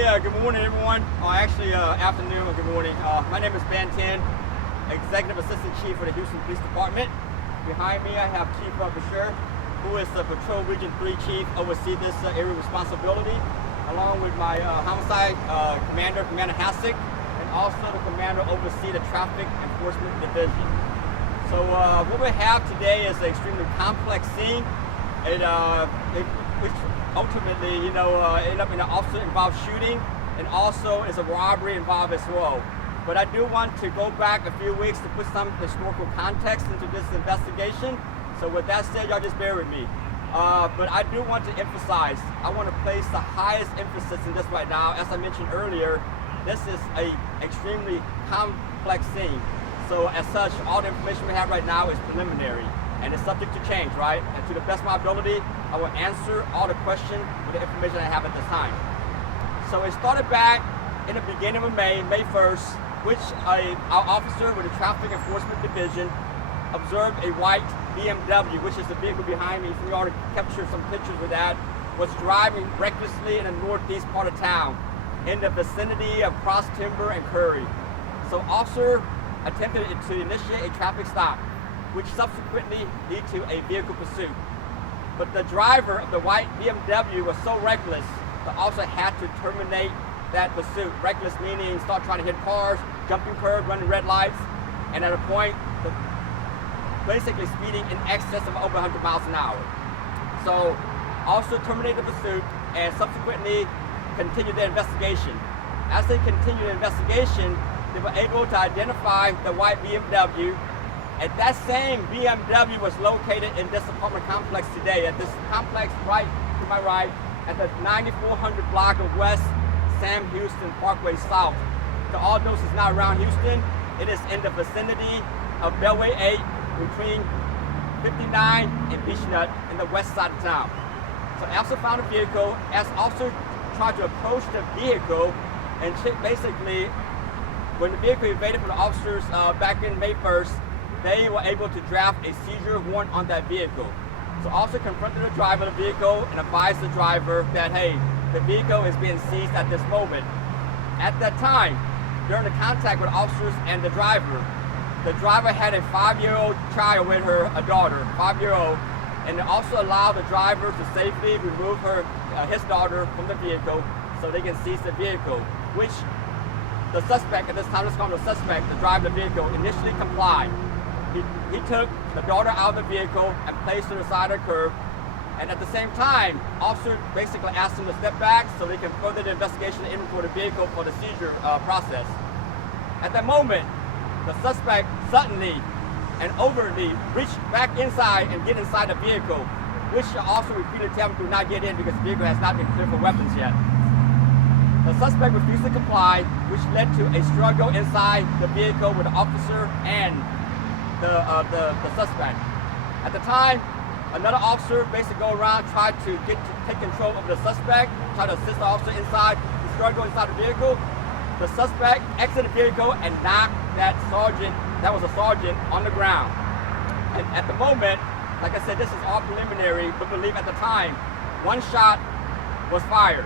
Hey, good morning, everyone. Afternoon or good morning. My name is Ben Tin, Executive Assistant Chief for the Houston Police Department. Behind me, I have Chief Bashir, who is the Patrol Region 3 Chief, oversee this area responsibility, along with my Homicide Commander, Commander Hassick, and also the Commander oversee the Traffic Enforcement Division. So what we have today is an extremely complex scene. Which ultimately, ended up in an officer-involved shooting, and also is a robbery involved as well. But I do want to go back a few weeks to put some historical context into this investigation. So with that said, y'all just bear with me. But I do want to emphasize, I want to place the highest emphasis in this right now. As I mentioned earlier, this is an extremely complex scene. So as such, all the information we have right now is preliminary, and it's subject to change, right? And to the best of my ability, I will answer all the questions with the information I have at this time. So it started back in the beginning of May 1st, which our officer with the Traffic Enforcement Division observed a white BMW, which is the vehicle behind me. If we already captured some pictures with that, was driving recklessly in the northeast part of town, in the vicinity of Cross Timber and Curry. So officer attempted to initiate a traffic stop, which subsequently led to a vehicle pursuit. But the driver of the white BMW was so reckless, the officer had to terminate that pursuit. Reckless meaning start trying to hit cars, jumping curbs, running red lights, and at a point, basically speeding in excess of over 100 miles an hour. So officer terminated the pursuit and subsequently continued their investigation. As they continued the investigation, they were able to identify the white BMW. And that same BMW was located in this apartment complex today, at this complex right to my right, at the 9400 block of West Sam Houston Parkway South. To all those who's not around Houston, it is in the vicinity of Beltway 8 between 59 and Beechnut in the west side of town. So officer found a vehicle. As officer tried to approach the vehicle, and basically, when the vehicle evaded from the officers back in May 1st, they were able to draft a seizure warrant on that vehicle. So officer confronted the driver of the vehicle and advised the driver that, hey, the vehicle is being seized at this moment. At that time, during the contact with officers and the driver had a 5-year-old child with her, a daughter, 5-year-old, and they also allowed the driver to safely remove his daughter from the vehicle so they can seize the vehicle, which the suspect, at this time let's call him the suspect, the driver of the vehicle, initially complied. He took the daughter out of the vehicle and placed her to the side of the curb. And at the same time, officer basically asked him to step back so they can further the investigation and inventory the vehicle for the seizure process. At that moment, the suspect suddenly and overtly reached back inside and get inside the vehicle, which the officer repeatedly told him to not get in because the vehicle has not been cleared for weapons yet. The suspect refused to comply, which led to a struggle inside the vehicle with the officer and the suspect. At the time, another officer basically go around, tried to take control of the suspect, tried to assist the officer inside the struggle inside the vehicle. The suspect exited the vehicle and knocked that was a sergeant, on the ground. And at the moment, like I said, this is all preliminary, but believe at the time, one shot was fired.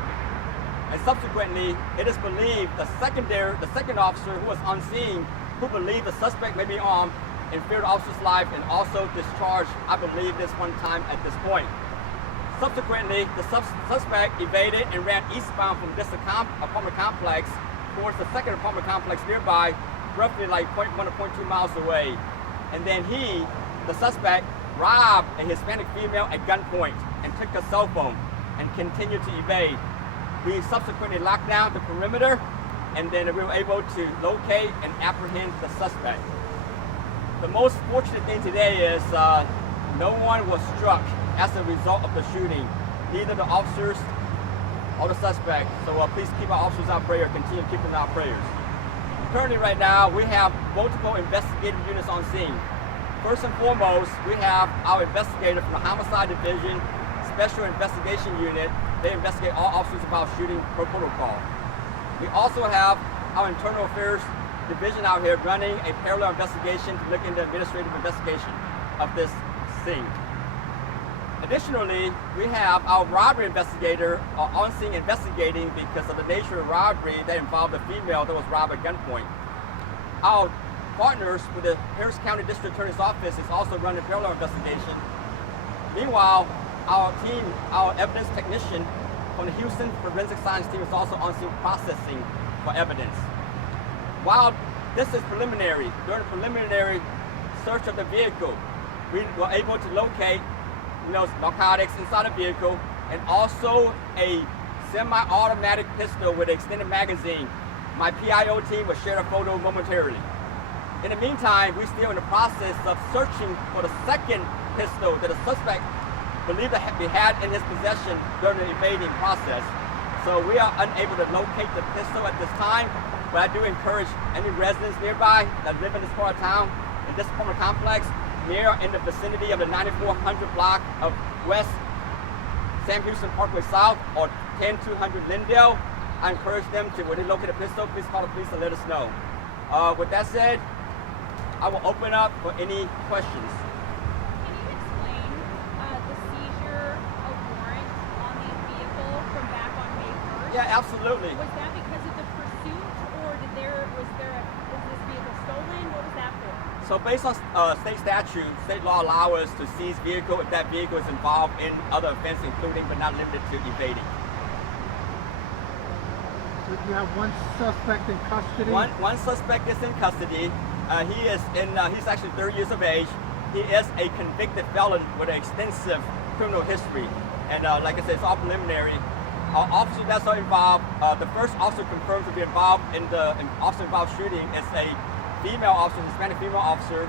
And subsequently, it is believed the second officer who was on scene, who believed the suspect may be armed, and feared the officer's life, and also discharged, I believe, this one time at this point. Subsequently, the suspect evaded and ran eastbound from this apartment complex towards the second apartment complex nearby, roughly like 0.1 to 0.2 miles away. And then the suspect, robbed a Hispanic female at gunpoint and took her cell phone and continued to evade. We subsequently locked down the perimeter, and then we were able to locate and apprehend the suspect. The most fortunate thing today is no one was struck as a result of the shooting, neither the officers or the suspect. So please keep our officers in our prayer, continue keeping them in our prayers. Currently right now, we have multiple investigative units on scene. First and foremost, we have our investigator from the Homicide Division, Special Investigation Unit. They investigate all officers about shooting per protocol. We also have our Internal Affairs Division out here running a parallel investigation to look into administrative investigation of this scene. Additionally, we have our robbery investigator on scene investigating because of the nature of robbery that involved a female that was robbed at gunpoint. Our partners with the Harris County District Attorney's Office is also running a parallel investigation. Meanwhile, our team, our evidence technician from the Houston Forensic Science team is also on scene processing for evidence. While this is preliminary, during the preliminary search of the vehicle, we were able to locate narcotics inside the vehicle and also a semi-automatic pistol with an extended magazine. My PIO team will share a photo momentarily. In the meantime, we're still in the process of searching for the second pistol that the suspect believed that he had in his possession during the evading process. So we are unable to locate the pistol at this time, but I do encourage any residents nearby that live in this part of town, in this apartment complex, near in the vicinity of the 9400 block of West Sam Houston Parkway South or 10200 Lindale. I encourage them to, when they locate a pistol, please call the police and let us know. With that said, I will open up for any questions. Can you explain the seizure of warrant on the vehicle from back on May 1st? Yeah, absolutely. Was that because of the pursuit, or was this vehicle stolen? What was that for? So based on state statute, state law allows us to seize vehicle if that vehicle is involved in other offenses, including but not limited to evading. So you have one suspect in custody? One suspect is in custody. He's actually 30 years of age. He is a convicted felon with an extensive criminal history. And like I said, it's all preliminary. Our officers that are involved, the first officer confirmed to be involved in the officer-involved shooting is a female officer, Hispanic female officer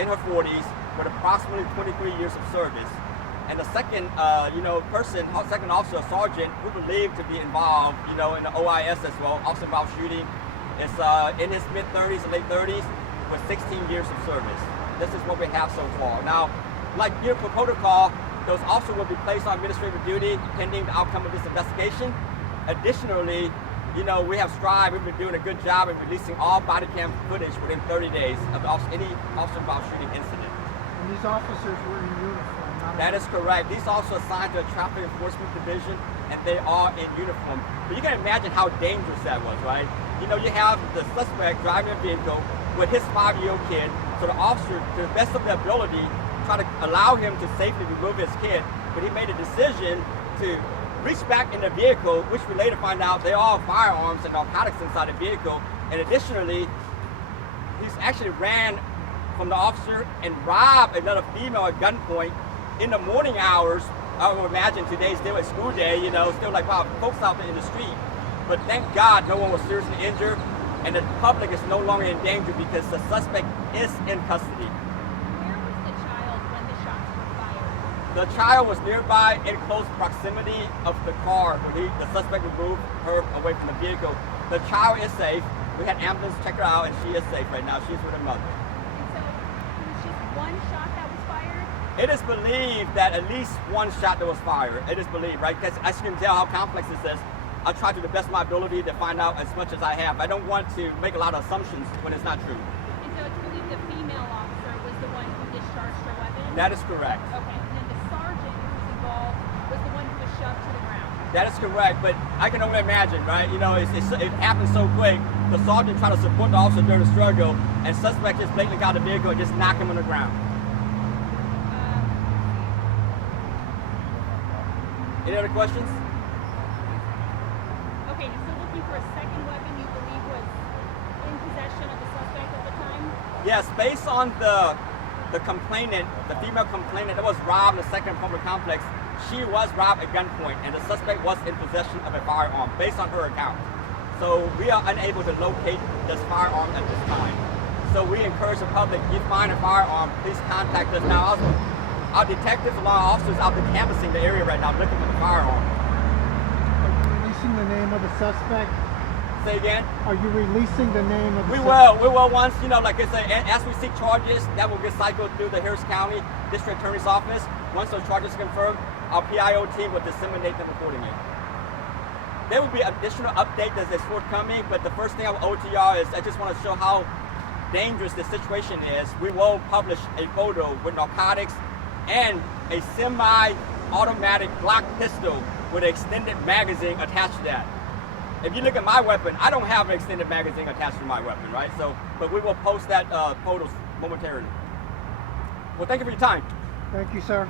in her 40s with approximately 23 years of service. And the second, second officer, a sergeant, who believed to be involved, in the OIS as well, officer-involved shooting, is in his mid-30s and late 30s with 16 years of service. This is what we have so far. Now, like for protocol, those officers will be placed on administrative duty pending the outcome of this investigation. Additionally, we have strived, we've been doing a good job in releasing all body cam footage within 30 days of any officer-involved shooting incident. And these officers were in uniform, not That is correct. These officers are assigned to a traffic enforcement division, and they are in uniform. But you can imagine how dangerous that was, right? You have the suspect driving a vehicle with his 5-year-old kid, so the officer, to the best of their ability, try to allow him to safely remove his kid, but he made a decision to reach back in the vehicle, which we later find out they all firearms and narcotics inside the vehicle. And additionally, he's actually ran from the officer and robbed another female at gunpoint in the morning hours. I would imagine today's still a school day, still like folks out there in the street. But thank God no one was seriously injured, and the public is no longer in danger because the suspect is in custody. Where was the child when the shots were fired? The child was nearby in close proximity of the car where the suspect removed her away from the vehicle. The child is safe. We had ambulance check her out, and she is safe right now. She's with her mother. And so it was just one shot that was fired? It is believed that at least one shot that was fired. It is believed, right? Because as you can tell how complex this is, I try to the best of my ability to find out as much as I have. I don't want to make a lot of assumptions when it's not true. And so it's believed the female officer was the one who discharged her weapon? That is correct. Okay, and then the sergeant who was involved was the one who was shoved to the ground? That is correct, but I can only imagine, right? It happened so quick. The sergeant tried to support the officer during the struggle, and suspect just blatantly got the vehicle and just knocked him on the ground. Any other questions? Okay, you're still looking for a second weapon you believe was in possession of the suspect at the time? Yes, based on the complainant, the female complainant that was robbed in the second apartment complex, she was robbed at gunpoint, and the suspect was in possession of a firearm, based on her account. So we are unable to locate this firearm at this time. So we encourage the public, if you find a firearm, please contact us. Now, our detectives and law officers out there canvassing the area right now looking for the firearm. Are you releasing the name of the suspect? Say again? Are you releasing the name of the We suspect? will once, like I say, as we seek charges, that will get cycled through the Harris County District Attorney's Office. Once those charges are confirmed, our PIO team will disseminate them accordingly. There will be additional update that's forthcoming, but the first thing I will owe to y'all is I just want to show how dangerous this situation is. We will publish a photo with narcotics and a semi-automatic Glock pistol with an extended magazine attached to that. If you look at my weapon, I don't have an extended magazine attached to my weapon, right? So, but we will post that photos momentarily. Well, thank you for your time. Thank you, sir.